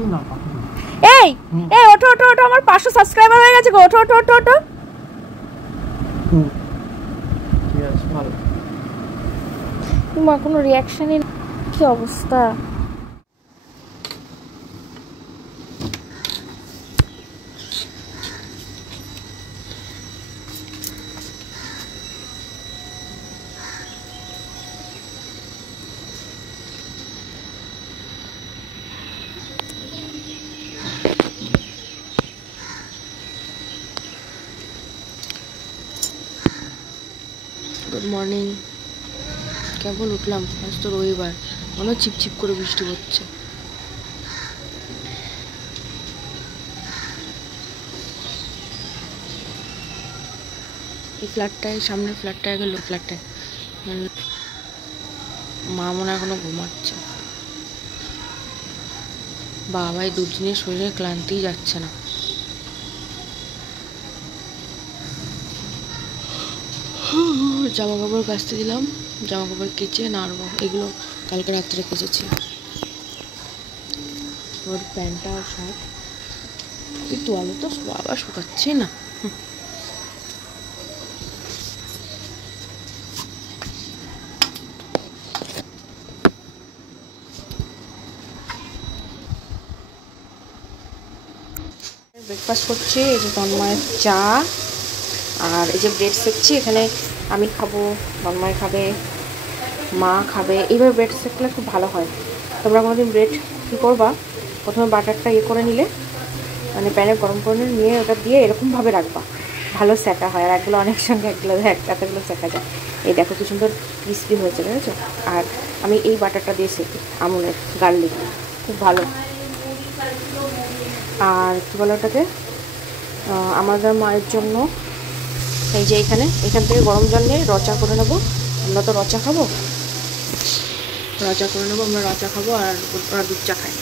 এই এই ওঠো ওঠো ওঠো, আমার 500 সাবস্ক্রাইবার হয়ে গেছে গো, ওঠো ওঠো ওঠো ওঠো। ঠিক আছে, ভালো। তোমার কোনো রিয়াকশনই, কি অবস্থা। Good morning. কেবল উঠলাম, আজ তো রবিবার, মনে চিপচিপ করে বৃষ্টি হচ্ছে। এই ফ্ল্যাটটায়, সামনের ফ্ল্যাটটায় গেল, ফ্ল্যাটটায় মা মনে এখনো ঘুমাচ্ছে। বাবাই দুদিনের শরীরে ক্লান্তিই যাচ্ছে না। জামা কাপড় কাচতে দিলাম, জামা কাপড় কেচে নাড়বো, এগুলো কালকে রাত্রে কেচেছি। ওর প্যান্টটা আর শার্ট, এই তোয়ালে তো আবার শুকাচ্ছে না। ব্রেকফাস্ট করছি, এই যে তন্ময়ের চা আর এই যে ব্রেড সেকছি। এখানে আমি খাবো, তন্ময় খাবে, মা খাবে। এইভাবে ব্রেড সেকলে খুব ভালো হয়। তোমরা কোনোদিন ব্রেড কী করবা, প্রথমে বাটারটা ইয়ে করে নিলে, মানে প্যানে গরম করে নিয়ে ওটা দিয়ে এরকমভাবে রাখবা, ভালো সেকা হয়। আর একগুলো অনেক সঙ্গে একগুলো একটাতেগুলো সেকা যায়। এই দেখো কি সুন্দর ক্রিস্পি হয়েছে, বুঝেছো। আর আমি এই বাটারটা দিয়ে সেকি, আমুলের গার্লিক, খুব ভালো। আর কী বলো ওটাকে, আমাদের মায়ের জন্য এই যে এখান থেকে গরম জল নিয়ে রচা করে নেবো। আমরা তো রচা খাবো, রচা করে নেবো, আমরা রচা খাবো। আর ওরা দুধ চা খায়।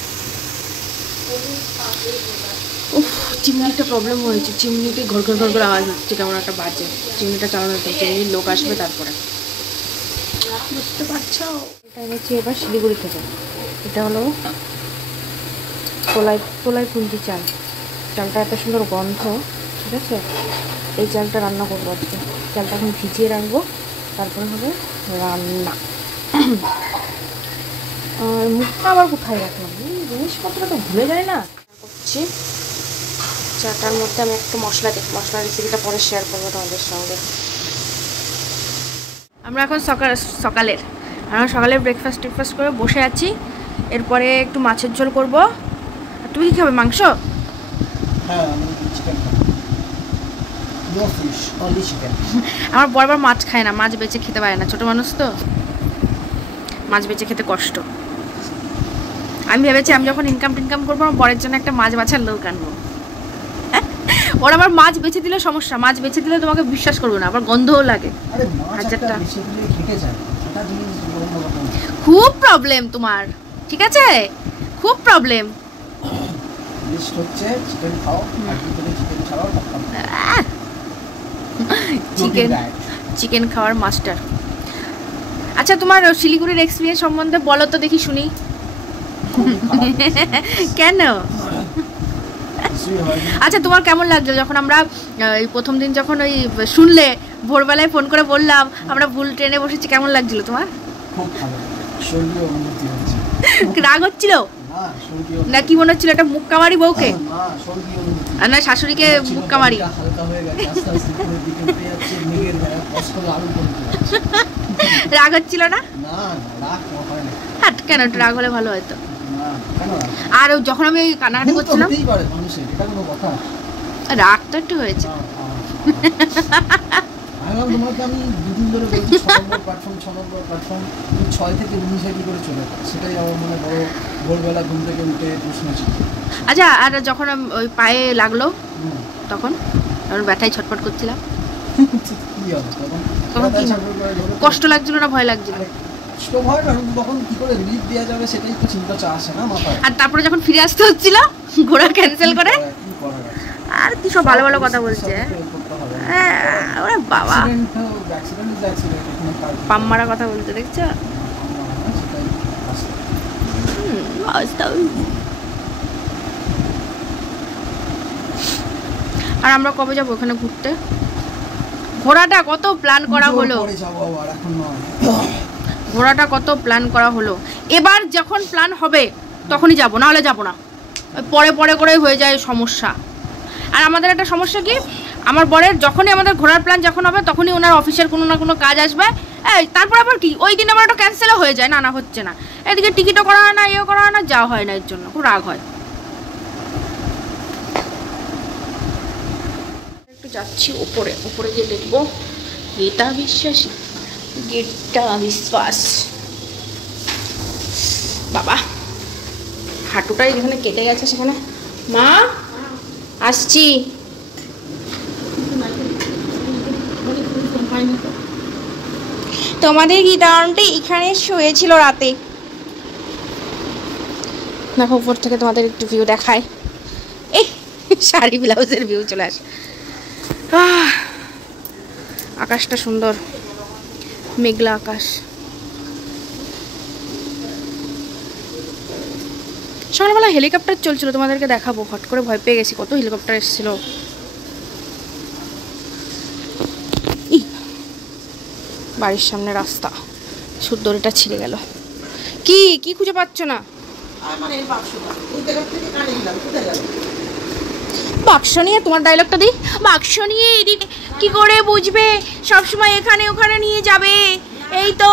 উফ, চিমনিটা প্রবলেম হয়েছে, চিমনিতে ঘর ঘর ঘর করে আওয়াজ হচ্ছে, কেমন একটা বাজে। চিমনিটা চালানো হতো, চিমনির লোক আসবে তারপরে, বুঝতে পারছো। এটা এনেছি এবার শিলিগুড়ি থেকে। এটা হলো তোলাই পুঞ্জি চাল। চালটা এত সুন্দর গন্ধ, ঠিক আছে। এই চালটা রান্না করবো আজকে। চালটা এখন ভিজিয়ে রাখবো, তারপরে হবে রান্না। মুখটা আবার কোথায় রাখলাম, জিনিসপত্র তো ভুলে যায় না। করছি চাটার মধ্যে আমি একটু মশলা দিই, মশলা রেসিপিটা পরে শেয়ার করবো তোমাদের সঙ্গে। আমরা এখন সকালের ব্রেকফাস্ট করে বসে আছি। এরপরে একটু মাছের ঝোল করবো। আর তুমি কি খাবে, মাংস? আমার বরাবর মাছ খায় না, মাছ বেচে খেতে পারে না, ছোট মানুষ তো, মাছ বেচে খেতে কষ্ট। আমি ভেবেছি আমি যখন ইনকাম করবো, আমার বরের জন্য একটা মাছ বাছার লোক আনবো। ওর আবার মাছ বেছে দিলে সমস্যা, মাছ বেছে দিলে তোমাকে বিশ্বাস করবো না, আবার গন্ধও লাগে। খুব প্রবলেম তোমার, ঠিক আছে, খুব প্রবলেম। চিকেন খাওয়ার মাস্টার। আচ্ছা, তোমার শিলিগুড়ির এক্সপিরিয়েন্স সম্বন্ধে বলো তো দেখি, শুনি। কেন? আচ্ছা, তোমার কেমন লাগলো যখন আমরা প্রথম দিন যখন ওই শুনলে, ভোরবেলায় ফোন করে বললাম আমরা ভুল ট্রেনে বসেছি, কেমন লাগছিল তোমার? রাগ হচ্ছিল না কি মনে হচ্ছিল, একটা মুখ কামারি বউকে, আর না শাশুড়িকে মুখ কামারি? রাগ হচ্ছিল না? হ্যাঁ, কেন একটু রাগ হলে ভালো হয়তো। আর যখন আমি ওই কান্নাকাটি করছিলাম, রাগ তো একটু হয়েছে। আমি দুদিন ধরে বলছি 6 নম্বর প্ল্যাটফর্ম 6 থেকে 19 করে চলে, সেটাই আমার মনে বড় ভোরবেলা ঘুম থেকে উঠে প্রশ্ন ছিল। আচ্ছা, আর যখন ওই পায়ে লাগলো তখন ব্যথায় ছটফট করছিলাম, তখন কি কষ্ট লাগছিল না ভয় লাগছিল? আর তারপরে যখন ফিরে আসতে হচ্ছিল ঘোড়া ক্যান্সেল করে, আর কি সব ভালো ভালো কথা বলছে। ওরে বাবা, পাম মারা কথা বলতে দেখছো। আর আমরা কবে যাবো ওখানে ঘুরতে? ঘোরাটা কত প্ল্যান করা হলো, ঘোরাটা কত প্ল্যান করা হলো। এবার যখন প্ল্যান হবে তখনই যাব, না হলে যাব না। পরে পরে করে হয়ে যায় সমস্যা। আর আমাদের একটা সমস্যা কি, আমার বরের যখনই আমাদের ঘোরার প্ল্যান যখন হবে তখনই ওনার অফিসের কোনো না কোনো কাজ আসবে। তারপর আবার কি ওই দিন আমার একটা ক্যান্সেলও হয়ে যায়, না না হচ্ছে না, এদিকে টিকিটও করা হয় না, ইয়েও করা হয় না, যাওয়া হয় না, এর জন্য খুব রাগ হয়। একটু যাচ্ছি ওপরে, ওপরে গিয়ে দেখবো গীতা বিশ্বাস, গীতা বিশ্বাস বাবা হাঁটুটাই যেখানে কেটে গেছে সেখানে। মা আসছি। তোমাদের গীতা আন্টি এখানে শুয়েছিল রাতে। দেখো উপর থেকে তোমাদের একটু ভিউ দেখায়, এই শাড়ি ব্লাউজের ভিউ চলে আসে। আকাশটা সুন্দর, মেঘলা আকাশ। সকালবেলা হেলিকপ্টার চলছিল, তোমাদেরকে দেখাবো। হট করে ভয় পেয়ে গেছি, কত হেলিকপ্টার এসেছিল। বাড়ির সামনে রাস্তা, সুন্দরীটা ছিঁড়ে গেল। কি কি খুঁজে পাচ্ছ না? বাক্স নিয়ে তোমার ডায়লগটা দিই, বাক্স নিয়ে এদিকে কি করে বুঝবে, সবসময় এখানে ওখানে নিয়ে যাবে। এই তো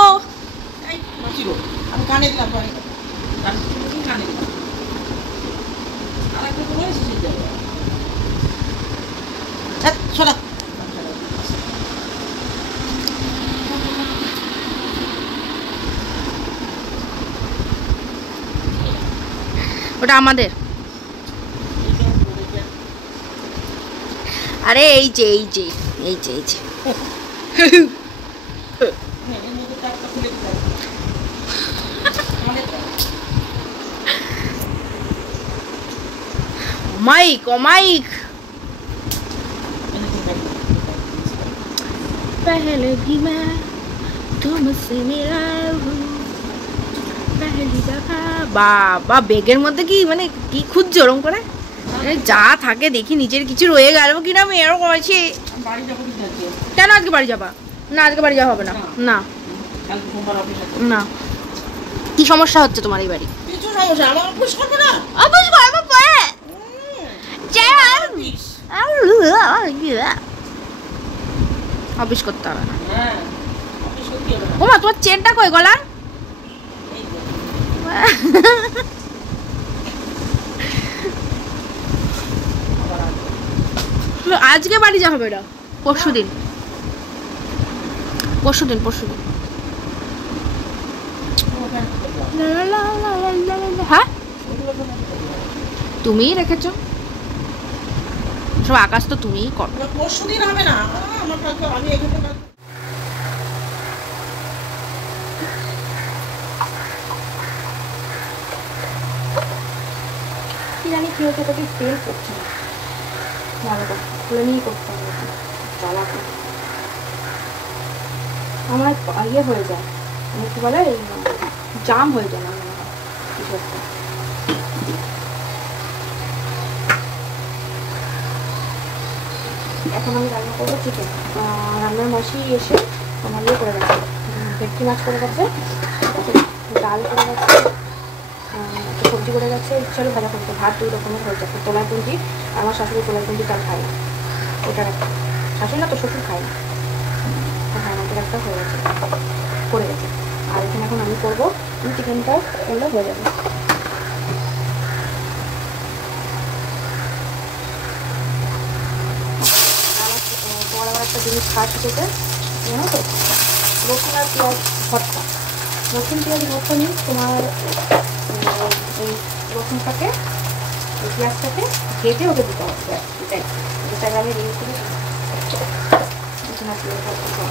ওটা আমাদের। আরে এই যে এই যে এই যে এই যে माइक ओ माइक पहले भी मैं तुमसे मिला हूँ पहली दफा। বাবা বেগের মধ্যে কি মানে কি খুঁজছো ওরকম করে? যা থাকে দেখি নিজের কিছু রয়ে গেল কিনা আমি এরকম আছে। কেন আজকে বাড়ি যাবা? না আজকে বাড়ি যাওয়া হবে না। না না কি সমস্যা হচ্ছে তোমার এই বাড়ি? কিছু সমস্যা আমার অফিস করবে না, অফিস করবো পরে। অফিস করতে হবে না। হ্যাঁ অফিস করতে হবে না। ওমা তোমার চেনটা কই গলার? আজকে বাড়ি যা হবে না, পরশুদিন। পরশুদিন পরশুদিন হ্যাঁ তুমিই রেখেছো সব, আকাশ তো তুমিই করো। পরশুদিন হবে না, আমার কাছে আমি এখানে কি জানি কি হচ্ছে, তোকে তেল করছে না, ভালো করে খুলে নিয়েই করতে হবে। জ্বালাটা আমার ইয়ে হয়ে যায়, মানে কি বলে জাম হয়ে যায় না কিছু একটা। এখন আমি রান্না করবো চিকেন। রান্নার মাসি এসে আমার ইয়ে করে গেছে, ভেটকি মাছ করে গেছে, ডাল করে গেছে, সবজি করে গেছে, ইচ্ছালে ভাজা করতে। ভাত দুই রকমের হয়ে যাচ্ছে, তোলার পুঁজি। আমার শাশুড়ি তোলার পুঁজি তার খায় না, ওটা একটা শাশুড়ি না তো শ্বশুর খায় না, হ্যাঁ আমাদের একটা হয়ে গেছে, করে গেছে। আর এখানে এখন আমি করবো, আমি চিকেনটা করলে হয়ে যাবে। তোমার আবার একটা জিনিস খাওয়া শিখেছে জানো তো, রসুন আর পেঁয়াজ ভর্তা। রসুন পেঁয়াজ ভর্তা নিয়ে তোমার এই রসুনটাকে পেঁয়াজটাকে ভেজে ওকে দিতে হবে, এটাই যেটাকে আমি রিউজ করে রসুন আর পেঁয়াজ ভর্তা।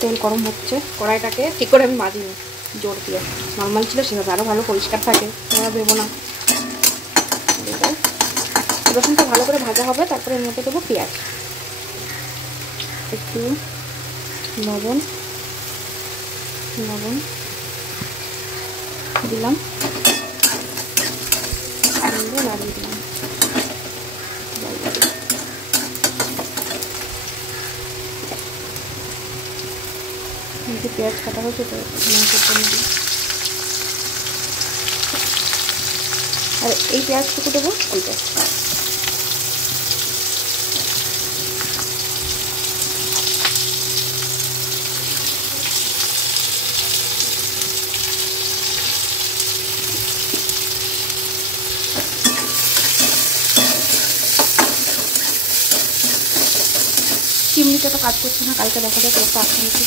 তেল গরম হচ্ছে, কড়াইটাকে ঠিক করে আমি মাজিনি, জোর দিয়ে। নর্মাল ছিল সেভাবে আরও ভালো পরিষ্কার থাকে, সেভাবে দেবো না। রসুনটা ভালো করে ভাজা হবে, তারপরে এর মধ্যে দেবো পেঁয়াজ, একটু লবণ দিলাম, নাড়িয়ে দিলাম। পেঁয়াজ কাটা হয়েছে তো আর এই পেঁয়াজটুকু দেবো অল্প। চিমনিটা তো কাজ করছে না, কালকে দেখা যায় লোকটা আসতে হচ্ছে,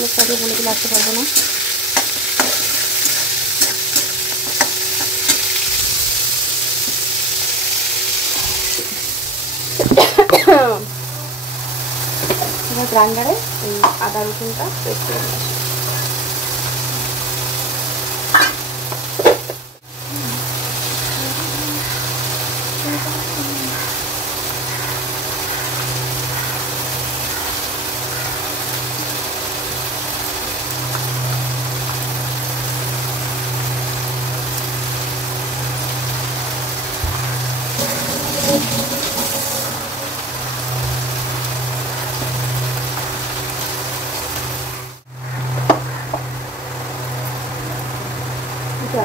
লোকটাকে বলে দিলে আসতে পারবো না। এবার গ্রাইন্ডারে এই আদা রসুনটা পেস্ট করে দিলাম।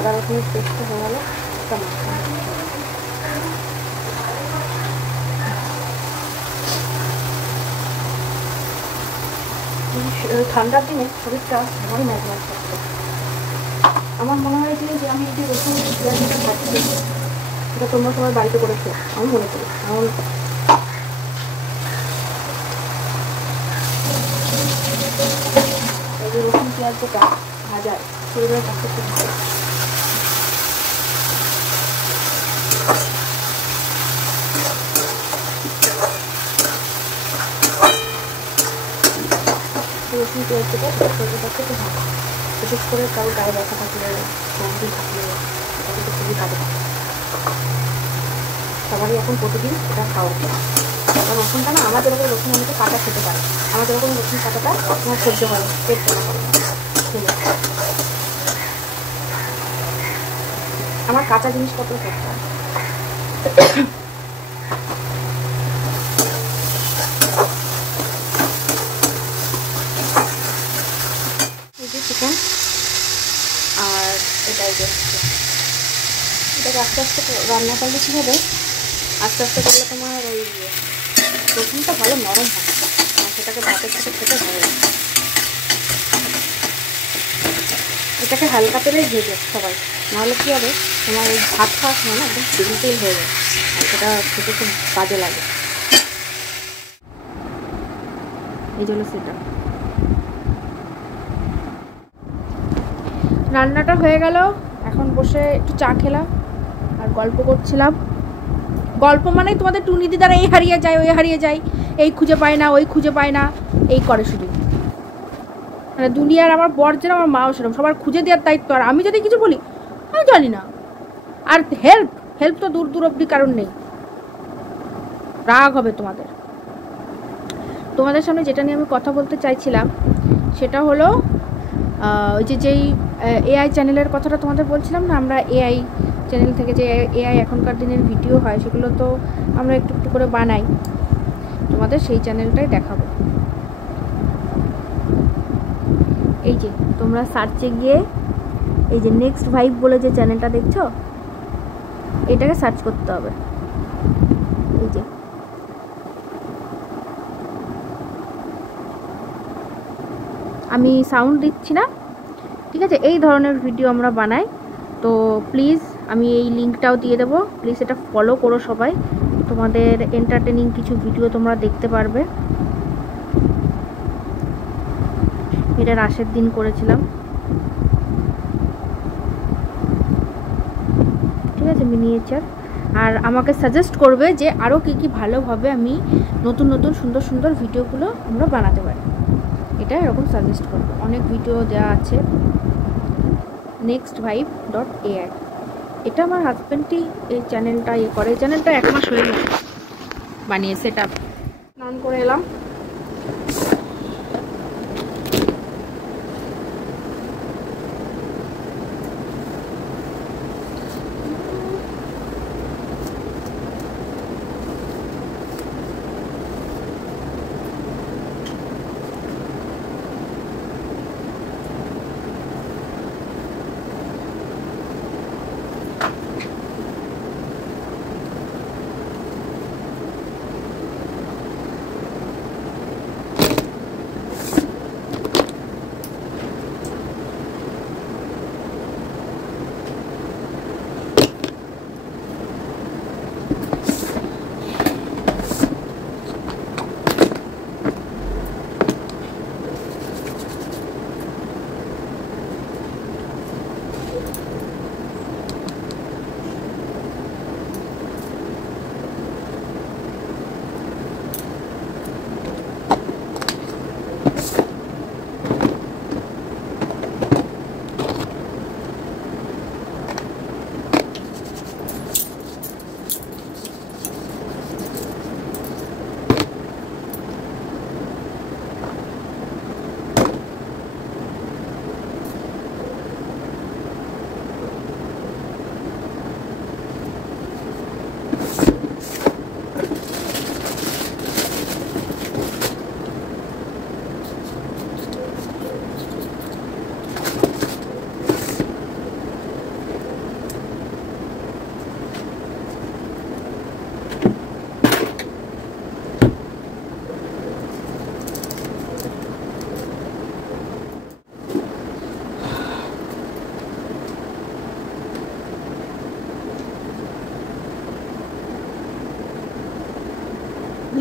আদা রসুনের পেস্টটা হয়ে গেল, ঠান্ডার দিনে শরীরটা ভালোই ম্যাজমেজ করছে। আমার মনে হয় যে আমি এই যে রসুন পেঁয়াজটা খাচ্ছি, এটা তোমরা সবাই বাড়িতে করেছো আমি মনে করি। কারণ এই যে রসুন পেঁয়াজ যেটা ভাজা শরীরের কাছে খুব ভালো। রসুন পেঁয়াজ যেটা শরীরের কাছে খুব ভালো, বিশেষ করে কারো গায়ে ব্যথা থাকলে, সর্দি থাকলে এটা কিন্তু খুবই ভালো। সবারই এখন প্রতিদিন এটা খাওয়া উচিত। আর রসুনটা না আমার যেরকম রসুন অনেকে কাটা খেতে পারে, আমার যেরকম রসুন কাটাটা আমার সহ্য হয় না, পেট চলা করে। আমার কাঁচা জিনিসপত্র খেতে হয়। এই যে চিকেন আর এটাই দেখছি, এটাকে আস্তে আস্তে রান্না করলে কী হবে, আস্তে আস্তে করলে তোমার ওই রসুনটা ভালো নরম হবে আর সেটাকে ভাতের সাথে খেতে ভালো লাগে। এটাকে হালকা তেলেই ভেজে সবাই, নাহলে কী হবে তোমার ওই ভাত খাওয়ার সময় না একদম তেল তেল হয়ে যায় আর সেটা খেতে খুব বাজে লাগে। এই জন্য সেটা রান্নাটা হয়ে গেল। এখন বসে একটু চা খেলাম আর গল্প করছিলাম। গল্প মানে তোমাদের টুনি দিদারা এই হারিয়ে যায় ওই হারিয়ে যায়, এই খুঁজে পায় না ওই খুঁজে পায় না, এই করে শুধু। মানে দুনিয়ার আমার বর যেন আমার মাও সেরকম, সবার খুঁজে দেওয়ার দায়িত্ব। আর আমি যদি কিছু বলি আমি জানি না। আর হেল্প তো দূর দূর অব্দি কারণ নেই, রাগ হবে তোমাদের। তোমাদের সামনে যেটা নিয়ে আমি কথা বলতে চাইছিলাম সেটা হলো ওই যেই এআই চ্যানেলের কথাটা তোমাদের বলছিলাম না, আমরা এআই চ্যানেল থেকে যে এআই এখনকার দিনের ভিডিও হয় সেগুলো তো আমরা একটু একটু করে বানাই, তোমাদের সেই চ্যানেলটাই দেখাবো। এই যে তোমরা সার্চে গিয়ে এই যে নেক্সট ভাইব বলে যে চ্যানেলটা দেখছো, এটাকে সার্চ করতে হবে। এই যে আমি সাউন্ড দিচ্ছি না, ঠিক আছে? এই ধরনের ভিডিও আমরা বানাই, তো প্লিজ আমি এই লিঙ্কটাও দিয়ে দেবো, প্লিজ এটা ফলো করো সবাই। তোমাদের এন্টারটেনিং কিছু ভিডিও তোমরা দেখতে পারবে। এটা রাশের দিন করেছিলাম, ঠিক আছে, মিনিয়েচার। আর আমাকে সাজেস্ট করবে যে আরও কী কী ভালোভাবে আমি নতুন নতুন সুন্দর সুন্দর ভিডিওগুলো আমরা বানাতে পারি, এটা এরকম সাজেস্ট করবে। অনেক ভিডিও দেওয়া আছে, nextvibe.ai। এটা আমার হাজব্যান্ডই এই চ্যানেলটা করে। এই চ্যানেলটা 1 মাস হয়ে গেছে বানিয়ে, সেট আপ। স্নান করে এলাম।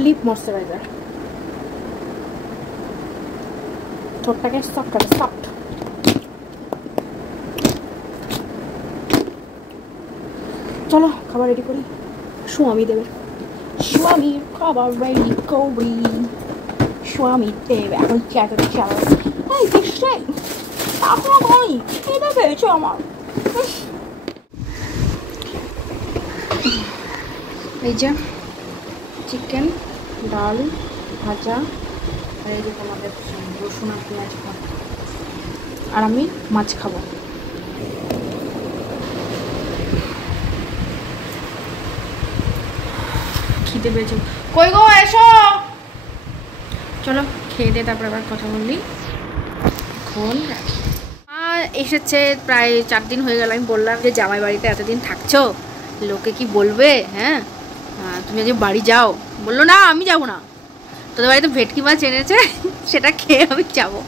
লিপ ময়শ্চারাইজার, ঠোঁটটাকে সফট করে, সফট। চলো খাবার রেডি করি, স্বামী দেবের। স্বামীর খাবার রেডি করি, স্বামী দেব এখন চ্যাটার চাল। এই দেশটাই আপনার ভাই এটা পেয়েছো আমার। এই যে চিকেন, ডাল, ভাজা, আর এই যে তোমাদের রসুন আর পেঁয়াজ খাবো, আর আমি মাছ খাবো। খিদে পেয়েছে, কই গো এসো। চলো খেয়ে দিয়ে তারপরে আবার কথা বললি। এখন এসেছে প্রায় 4 দিন হয়ে গেল। আমি বললাম যে জামাই বাড়িতে এতদিন থাকছো, লোকে কি বলবে, হ্যাঁ তুমি আজ বাড়ি যাও। বললো না আমি যাবো না, তোদের বাড়িতে ভেটকি মাছ এনেছে, সেটা খেয়ে আমি যাবো।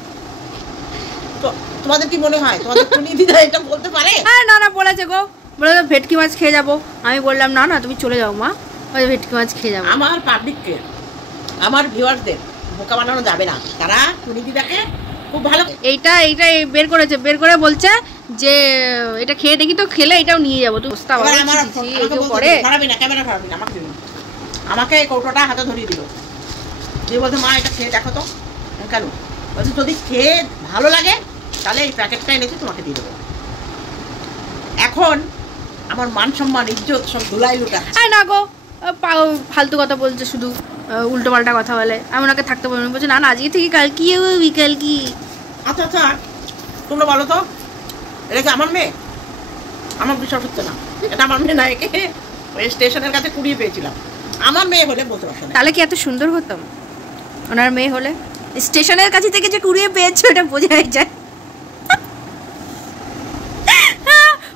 তো তোমাদের কি মনে হয় তোমাদের টুনি দিদা এটা বলতে পারে? হ্যাঁ না না বলেছে গো, বলে ভেটকি মাছ খেয়ে যাবো। আমি বললাম না না তুমি চলে যাও মা, ওই ভেটকি মাছ খেয়ে যাবো। আমার পাবলিককে, আমার ভিউয়ার্সদের বোকা বানানো যাবে না, তারা টুনি দিদাকে খুব ভালো। এইটা এইটা বের করেছে, বের করে বলছে যে এটা খেয়ে দেখি, তো খেলে এটাও নিয়ে যাবো। তুই বস্তা করে খারাপই না, ক্যামেরা খারাপই না, আমাকে দিল, আমাকে কৌটোটা হাতে ধরিয়ে দিল, দিয়ে বলছে মা এটা খেয়ে দেখো তো। কেন বলছে যদি খেয়ে ভালো লাগে তাহলে এই প্যাকেটটা এনেছি তোমাকে দিয়ে দেবো। এখন আমার মান সম্মান ইজ্জত সব ধুলাই লুটা। আর না গো, ফালতু কথা বলছে, শুধু উল্টো পাল্টা কথা বলে। আমি ওনাকে থাকতে বলবো, বলছে না না আজকে থেকে কাল কি বিকাল কি। আচ্ছা আচ্ছা তোমরা বলো তো, এটা কি আমার মেয়ে? আমার বিশ্বাস হচ্ছে না এটা আমার মেয়ে না, একে ওই স্টেশনের কাছে কুড়িয়ে পেয়েছিলাম। আমার মেয়ে হলে বলতে পারছো না। তাহলে কি এত সুন্দর হতাম ওনার মেয়ে হলে? স্টেশনের কাছে থেকে যে কুড়িয়ে পেয়েছো এটা বোঝাই যায়।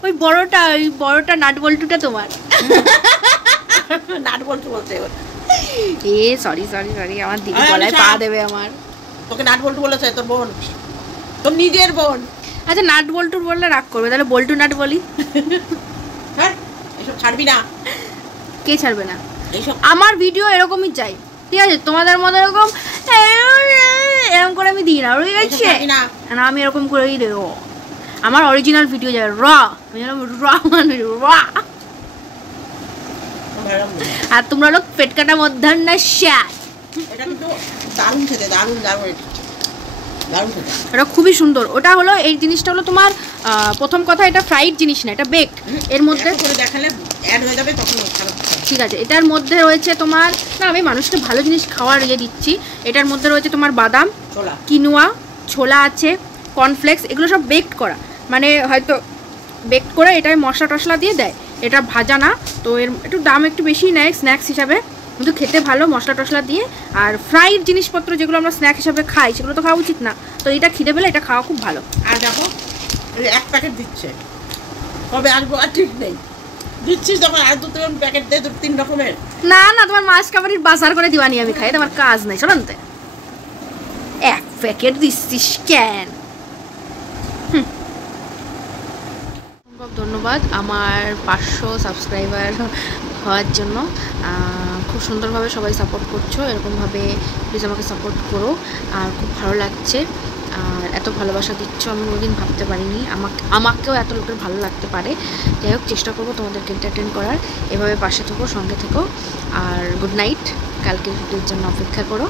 ওই বড়টা নাট বল্টুটা তোমার। নাট বল্টু বলতে এ সরি সরি সরি, আমার দিদি গলায় পা দেবে আমার। তোকে নাট বল্টু বলেছে তোর বোন, তোর নিজের বোন। আচ্ছা নাট বল্টুর বললে রাগ করবে, তাহলে বল্টু নাট বলি। হ্যাঁ এসব ছাড়বি না। কে ছাড়বে না? এইসব আমার ভিডিও এরকমই চাই, ঠিক আছে? তোমাদের মতো এরকম এরকম করে আমি দিই না, রয়ে গেছে না, আমি এরকম করেই দেবো। আমার অরিজিনাল ভিডিও যায় র, মানে র। আর তোমরা লোক পেট কাটা মধ্যাহ্ন শ্যাট। এটা কিন্তু দারুণ খেতে, দারুণ দারুণ। দারুণ খেতে। এটা খুবই সুন্দর। ওটা হলো এই জিনিসটা হলো তোমার প্রথম কথা এটা ফ্রাইড জিনিস না, এটা বেকড। এর মধ্যে এত করে দেখালে অ্যাড হয়ে যাবে তখন খারাপ হবে। ঠিক আছে, এটার মধ্যে রয়েছে তোমার, না আমি মানুষকে ভালো জিনিস খাওয়ার দিচ্ছি। এটার মধ্যে রয়েছে তোমার বাদাম, ছোলা, কিনোয়া, ছোলা আছে, কর্নফ্লেক্স, এগুলো সব বেকড করা, মানে হয়তো বেকড করে এটায় মশলা টশলা দিয়ে দেয়, এটা ভাজা না। তো এর একটু দাম একটু বেশি নেয় স্ন্যাক্স হিসাবে, কিন্তু খেতে ভালো মশলা টশলা দিয়ে। আর ফ্রাইড জিনিসপত্র যেগুলো আমরা স্ন্যাক হিসাবে খাই সেগুলো তো খাওয়া উচিত না, তো এটা খিদে পেলে এটা খাওয়া খুব ভালো। আর দেখো এই এক প্যাকেট দিচ্ছে, কবে আসবো আর ঠিক নেই, দিচ্ছিস যখন আর 2-3 প্যাকেট দে, 2-3 রকমের। না না, তোমার মাছ কাবারির বাজার করে দিওয়ানি আমি খাই, তোমার কাজ নাই শোনাতে। এক প্যাকেট দিচ্ছিস কেন? ধন্যবাদ আমার 500 সাবস্ক্রাইবার হওয়ার জন্য। খুব সুন্দরভাবে সবাই সাপোর্ট করছো, এরকমভাবে প্লিজ আমাকে সাপোর্ট করো। আর খুব ভালো লাগছে, আর এত ভালোবাসা দিচ্ছ আমি কোনোদিন ভাবতে পারিনি আমাকেও এত লোকের ভালো লাগতে পারে। যাই হোক, চেষ্টা করবো তোমাদেরকে এন্টারটেন করার, এভাবে পাশে থেকো, সঙ্গে থেকো। আর গুড নাইট, কালকের ভিডিওর জন্য অপেক্ষা করো।